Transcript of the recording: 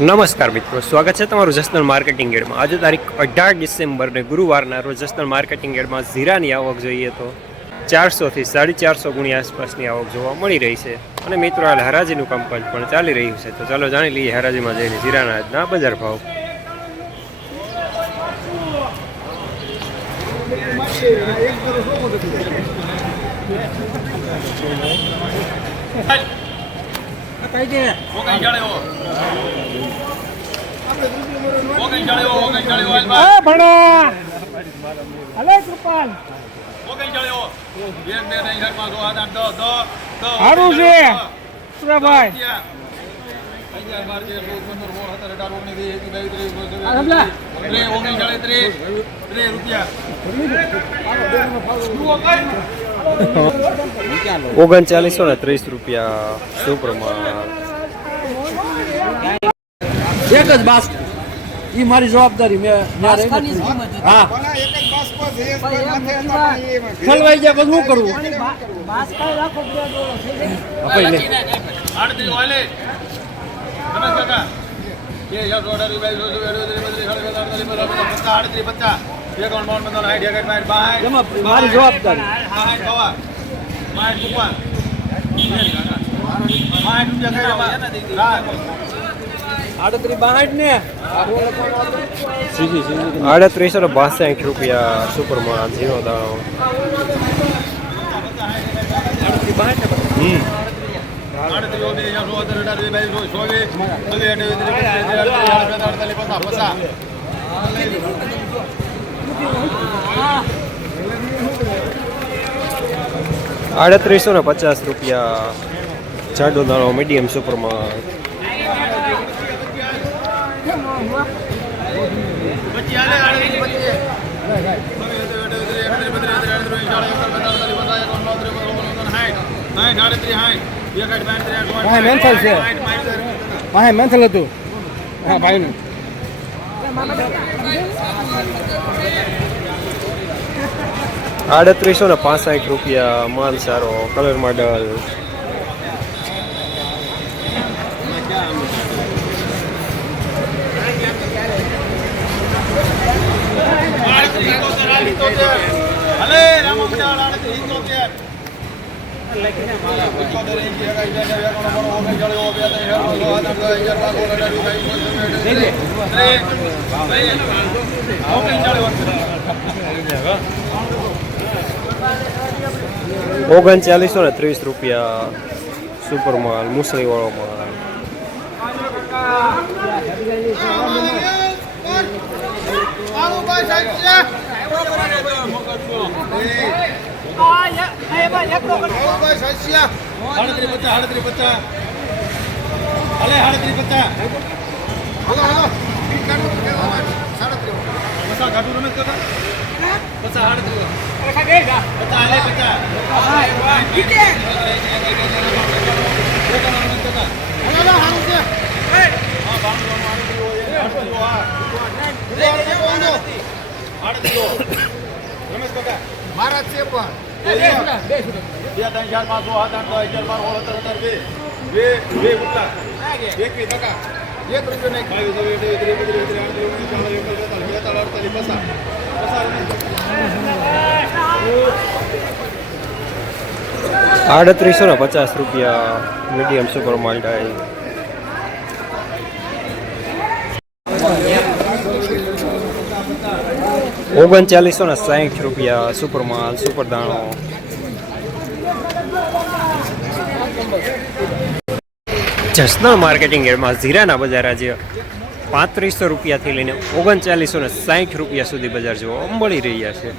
નમસ્કાર મિત્રો, સ્વાગત છે તમારું જસનલ માર્કેટિંગ એડમાં. આજે તારીખ અઢાર ડિસેમ્બરને ગુરુવારના રોજ જસનલ માર્કેટિંગ એડમાં ઝીરાની આવક જોઈએ તો ચારસોથી સાડી ચારસો ગુણી આસપાસની આવક જોવા મળી રહી છે. અને મિત્રો, હાલ હરાજીનું કામકાજ પણ ચાલી રહ્યું છે. તો ચાલો જાણી લઈએ હરાજીમાં જઈને ઝીરાના આજના બજાર ભાવ. ઓગણ ભણા હલે કૃપાલ સારું છે. સુરાભાઈ રૂપિયા ઓગણચાલીસો ને ત્રીસ રૂપિયા સુપ્રમાણ એક જ બાસ. એ મારી જવાબદારી મેં હા. ખલવાઈ ગયા પછી શું કરવું. આડત્રીસ વાલે. મારી જવાબદારી આડત્રીસ બાસઠ ને આડત્રીસો ને બાસઠ રૂપિયા સુપરમાન ઝીરો દાણો હમ આડત્રીસ આડત્રીસો ને પચાસ રૂપિયા જાડો દાણો મીડિયમ સુપરમાં મેન્થલ મેન્થલ હતું. હા ભાઈનું. આડત્રીસો ને પાસઠ રૂપિયા માલ સારો કલર મોડલ ઓગણચાલીસો ને ત્રીસ રૂપિયા સુપર માલ મુસળી વાળો માલ. આડત્રીસ મારા છે પણ. બે ત્રણ ચાર પાંચ છ સાત આઠ દસ અગિયાર બાર સોળ સત્તર અઢાર બે બે બે ગુટલા એકવીસ ટકા એક રૂપિયો નહીં. બાવીસ ચોવીસ આડત્રીસો ને પચાસ રૂપિયા મીડિયમ સુપર માલ ડાય ઓગણચાલીસો ને સાહીઠ રૂપિયા સુપર માલ, સુપર દાણો. જસનલ માર્કેટિંગ એડમાં ઝીરાના બજાર આજે પાંત્રીસો રૂપિયાથી લઈને ઓગણચાલીસો ને સાહીઠ રૂપિયા સુધી બજાર જોવા મળી રહ્યા છે.